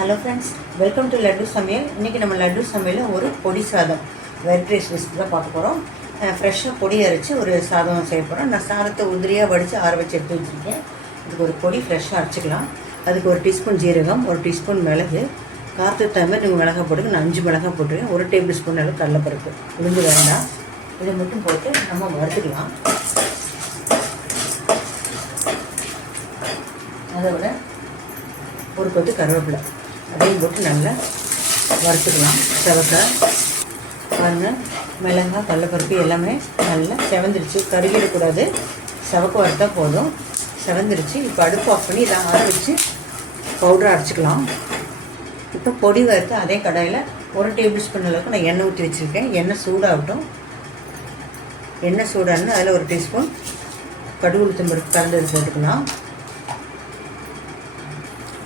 Hello friends welcome to laddu சமையல் இன்றைக்கி நம்ம லட்டு சமையலில் ஒரு பொடி சாதம் வெரைட்டி ரைஸ் ரெசிபி தான் பார்க்க போகிறோம் ஃப்ரெஷ்ஷாக பொடி அரைச்சி ஒரு சாதம் செய்ய போகிறோம் நான் சாதத்தை உதிரியாக வடித்து ஆற வச்சு எடுத்து வச்சுருக்கேன். அதுக்கு ஒரு பொடி ஃப்ரெஷ்ஷாக அரைச்சிக்கலாம். அதுக்கு ஒரு டீஸ்பூன் ஜீரகம் ஒரு டீஸ்பூன் மிளகு காரத்துக்கு தகுந்த மாதிரி நீங்கள் மிளகா போட்டுக்க நான் அஞ்சு மிளகா போட்டுருக்கேன். ஒரு டேபிள் ஸ்பூன் அளவு கடலப்பருப்பு. உளுந்து வேண்டாம். இதை மட்டும் போட்டு நம்ம வறுத்துக்கலாம். அதை விட ஒரு கொத்து கருவேப்பிலை. அதையும் போட்டு நல்லா வறுத்துக்கலாம். செவக்க பாருங்கள் மிளகாய் கடலப்பருப்பு எல்லாமே நல்லா செவந்துருச்சு. கருகிடக்கூடாது. செவக்க வறுத்தா போதும். செவந்துருச்சு. இப்போ அடுப்பு ஆஃப் பண்ணி இதை ஆற வச்சு பவுடர் அரைச்சிக்கலாம். இப்போ பொடி வறுத்து அதே கடாயில் ஒரு டேபிள் ஸ்பூன் அளவுக்கு நான் எண்ணெய் ஊற்றி வச்சுருக்கேன். எண்ணெய் சூடாகட்டும். எண்ணெய் சூடானு அதில் ஒரு டீஸ்பூன் கடுகு உளுத்தம்பருப்பு கலந்தது போட்டுக்கலாம்.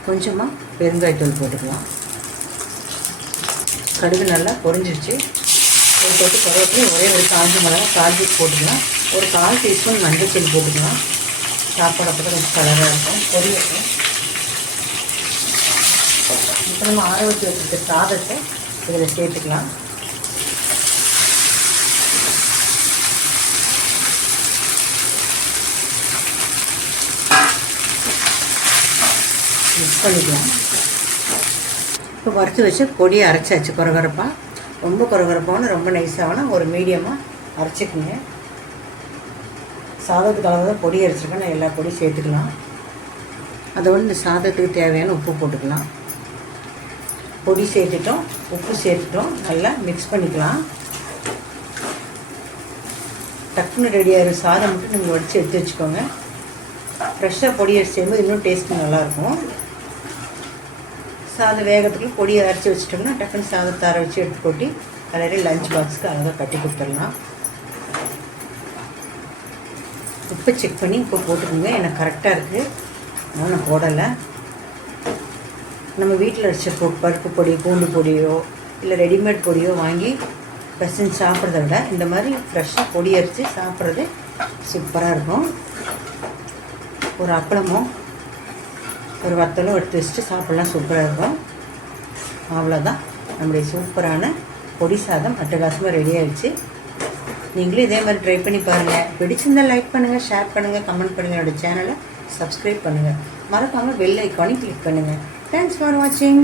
கொஞ்சமாக பெருங்காயத்தூள் போட்டுக்கலாம். கடுகு நல்லா பொரிஞ்சிருச்சு. ஒரு தொட்டு கருவேப்பிலையும் ஒரே ஒரு காஞ்சி மிளகா காஞ்சி போட்டுக்கலாம். ஒரு கால் டீஸ்பூன் மஞ்சள் போட்டுக்கலாம். சாப்பாடு அப்போ கொஞ்சம் கலராக இருக்கும். பொரியட்டும். இப்போ நம்ம ஆற வச்சு வச்சுருக்க சாதத்தை இதில் சேர்த்துக்கலாம். மிக்ஸ் பண்ணிக்கலாம் இப்போ வறுத்து வச்சு பொடியை அரைச்சாச்சு குறகுறப்பாக ரொம்ப குறகுறப்பாகவும் ரொம்ப நைஸாகணும் ஒரு மீடியமாக அரைச்சிக்கோங்க. சாதத்துக்கு அளவு தான் பொடி அரைச்சிருக்கேன். நான் எல்லா பொடியும் சேர்த்துக்கலாம். அதோடு இந்த சாதத்துக்கு தேவையான உப்பு போட்டுக்கலாம். பொடி சேர்த்துட்டோம் உப்பு சேர்த்துட்டோம். நல்லா மிக்ஸ் பண்ணிக்கலாம். டக்குன்னு ரெடியாகிற சாதம் மட்டும் நீங்கள் வடித்து எடுத்து வச்சுக்கோங்க. ஃப்ரெஷ்ஷாக பொடி அரைச்சி செய்யும்போது இன்னும் டேஸ்ட்டு நல்லாயிருக்கும் சாதம் வேகத்துக்கு பொடியை அரைச்சி வச்சிட்டோம்னா டக்குன்னு சாதத்தை அரை வச்சு எடுத்து கொட்டி கலரி லஞ்ச் பாக்ஸுக்கு அழகாக கட்டி கொடுத்துடலாம். உப்பு செக் பண்ணி இப்போ போட்டுக்கோங்க. எனக்கு கரெக்டாக இருக்குது அதனால் நான் போடலை. நம்ம வீட்டில் அடித்த பொ பருப்பு பொடி பூண்டு பொடியோ இல்லை ரெடிமேட் பொடியோ வாங்கி பசங்க சாப்பிட்றத விட இந்த மாதிரி ஃப்ரெஷ்ஷாக பொடி அரைச்சி சாப்பிட்றது சூப்பராக இருக்கும். ஒரு அப்பளமோ ஒரு வத்தலும் எடுத்து வச்சுட்டு சாப்பிட்லாம் சூப்பராக இருக்கும். அவ்வளோதான் நம்முடைய சூப்பரான பொடி சாதம் அட்டகாசமாக ரெடி ஆகிடுச்சு நீங்களும் இதே மாதிரி ட்ரை பண்ணி பாருங்கள் பிடிச்சிருந்தால் லைக் பண்ணுங்கள் ஷேர் பண்ணுங்கள் கமெண்ட் பண்ணுங்கள் என்னோடய சேனலை சப்ஸ்கிரைப் பண்ணுங்கள் மறக்காமல் பெல் ஐக்கானையும் கிளிக் பண்ணுங்கள் தேங்க்ஸ் ஃபார் வாட்சிங்